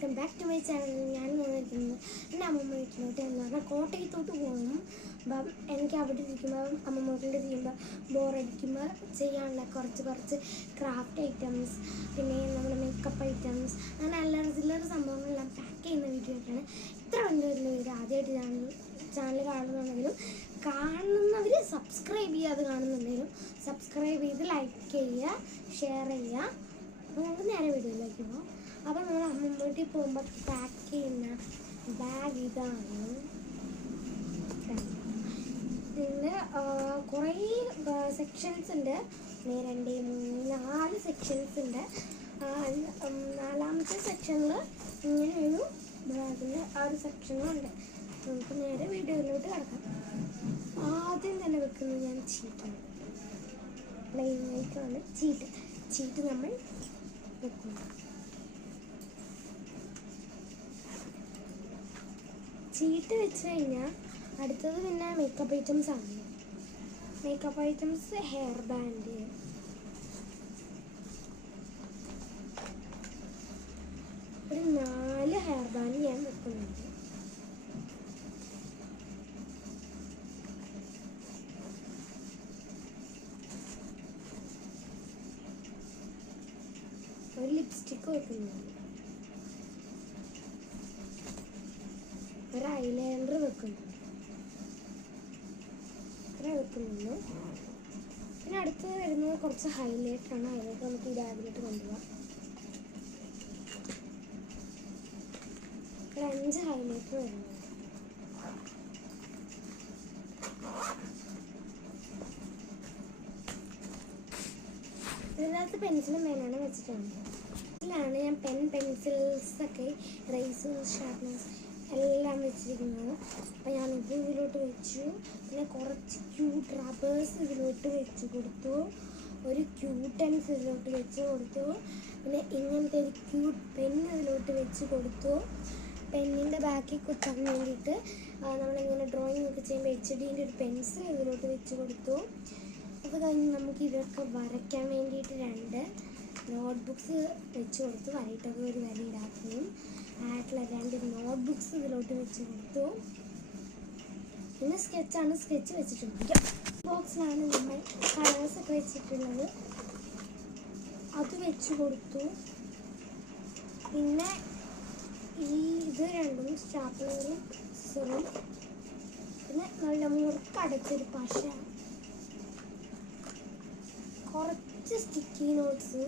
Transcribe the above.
Welcome back to my channel. ഞാൻ വന്നിരിക്കുന്നത് എൻ്റെ അമ്മമ്മ വീട്ടിലോട്ട് എന്ന് പറഞ്ഞാൽ കോട്ടയത്തോട്ട് പോകുന്നു. അപ്പം എനിക്ക് അവിടെ ഇരിക്കുമ്പോൾ അമ്മമ്മ വീട്ടിൽ ചെയ്യുമ്പോൾ ബോറടിക്കുമ്പോൾ ചെയ്യാനുള്ള കുറച്ച് ക്രാഫ്റ്റ് ഐറ്റംസ്, പിന്നെ നമ്മുടെ മേക്കപ്പ് ഐറ്റംസ്, അങ്ങനെ അല്ലറ ചില്ലറ സംഭവങ്ങളെല്ലാം പാക്ക് ചെയ്യുന്ന വീഡിയോ ആയിട്ടാണ്. ഇത്ര വലിയ വീഡിയോ ആദ്യമായിട്ട് ചാനൽ കാണുന്നുണ്ടെങ്കിലും കാണുന്നവർ സബ്സ്ക്രൈബ് ചെയ്യാതെ കാണുന്നുണ്ടെങ്കിലും സബ്സ്ക്രൈബ് ചെയ്ത് ലൈക്ക് ചെയ്യുക, ഷെയർ ചെയ്യുക. അപ്പോൾ നമുക്ക് നേരെ വീഡിയോയിലേക്ക് പോകാം. അപ്പോൾ നമ്മൾ അമ്മമ്മ വീട്ടിൽ പോകുമ്പോൾ പാക്ക് ചെയ്യുന്ന ബാഗ് ഇതാണ്. ഇതിന് കുറേ സെക്ഷൻസ് ഉണ്ട്. 1 2 3 4 സെക്ഷൻസ് ഉണ്ട്. നാലാമത്തെ സെക്ഷനിൽ ഇങ്ങനെയൊരു ബാഗിൻ്റെ ആ ഒരു സെക്ഷനുണ്ട്. നമുക്ക് നേരെ വീഡിയോയിലോട്ട് കിടക്കാം. ആദ്യം തന്നെ വെക്കുന്നത് ഞാൻ ചീറ്റാണ്. പ്ലെയിനായിട്ടാണ് ചീറ്റ് നമ്മൾ വെക്കുന്നു. ചീട്ട് വെച്ച് കഴിഞ്ഞാൽ അടുത്തത് പിന്നെ മേക്കപ്പ് ഐറ്റംസ് ആണ്. മേക്കപ്പ് ഐറ്റംസ് ഹെയർ ബാൻഡ്, ഒരു 4 ഹെയർ ബാൻഡ് ഞാൻ വെക്കുന്നുണ്ട്. ഒരു ലിപ്സ്റ്റിക്ക് വെക്കുന്നുണ്ട്, ഒരു ഐലൈനർ വെക്കുന്നുണ്ട്, വെക്കുന്നുണ്ട്. പിന്നെ അടുത്തത് വരുന്നത് കുറച്ച് ഹൈലൈറ്ററാണ്. ഹൈലൈറ്റ് നമുക്ക് ഈ ബാഗിലോട്ട് കൊണ്ടുപോകാം. ഒരു 5 ഹൈലൈറ്റർ വരുന്നുണ്ട്. ഇതിനകത്ത് പെൻസിലും പേനാണ് വെച്ചിട്ടുണ്ട്. ഇതിലാണ് ഞാൻ പെൻസിൽസൊക്കെ, റൈസേഴ്സ്, ഷാർപ്നേഴ്സ് എല്ലാം വെച്ചിരിക്കുന്നത്. അപ്പോൾ ഞാൻ ഇതിലോട്ട് വെച്ചു. പിന്നെ കുറച്ച് ക്യൂട്ട് റബ്ബേഴ്സ് ഇതിലോട്ട് വെച്ച് കൊടുത്തു. ഒരു ക്യൂട്ടൻസ് ഇതിലോട്ട് വെച്ച് കൊടുത്തു. പിന്നെ ഇങ്ങനത്തെ ഒരു ക്യൂട്ട് പെന്ന് ഇതിലോട്ട് വെച്ച് കൊടുത്തു. പെന്നിൻ്റെ ബാക്കിൽ കുത്താൻ വേണ്ടിയിട്ട് നമ്മളിങ്ങനെ ഡ്രോയിങ് ഒക്കെ ചെയ്യുമ്പോൾ HDൻ്റെ ഒരു പെൻസിൽ ഇതിലോട്ട് വെച്ച് കൊടുത്തു. അത് കഴിഞ്ഞ് നമുക്ക് ഇതൊക്കെ വരയ്ക്കാൻ വേണ്ടിയിട്ട് 2 നോട്ട്ബുക്സ് വെച്ച് കൊടുത്തു. വരയിട്ടത് ഒരു വര ഇടാത്തതും ആയിട്ടുള്ള 2 നോട്ട്ബുക്സ് ഇതിലോട്ട് വെച്ച് കൊടുത്തു. പിന്നെ സ്കെച്ചാണ്, സ്കെച്ച് വെച്ചിട്ടുണ്ട്. ബോക്സിലാണ് നമ്മൾ കളേഴ്സൊക്കെ വെച്ചിട്ടുള്ളത്, അത് വെച്ച് കൊടുത്തു. പിന്നെ ഇത് 2 സ്റ്റാപ്ലറും സിസറും, പിന്നെ നല്ല മുറുക്കടച്ചൊരു പശ, കുറച്ച് സ്റ്റിക്കി നോട്ട്സ്,